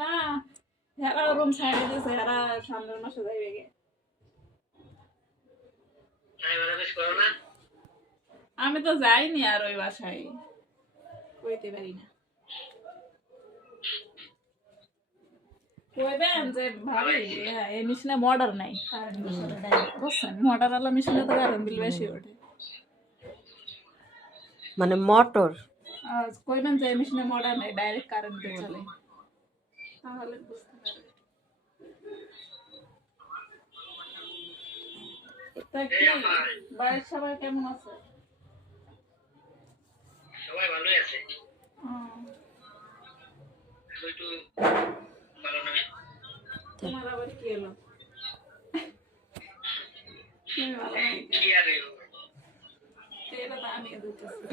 না হেরা রুম ছাড়িয়ে দিয়েছে হেরা সামনের মাসে যাইবে গে আমি তো যাইনি আর ওই বাসায় কইতে পারি না কইবেন যে ভাবি হ্যাঁ এই মেশিনে মডার নাই বুঝছেন মডার আলা মেশিনে তো কারেন্ট বিল বেশি ওঠে মানে মোটর কইবেন যে এই মেশিনে মডার নাই ডাইরেক্ট কারেন্ট দিয়ে চলে তাহলে বুঝতে পারবে তা কি বাড়ির সবাই কেমন আছে সবাই ভালোই আছে একটু ভালো না তোমার আবার কি এলো কি আর এটা তো আমি দিতেছি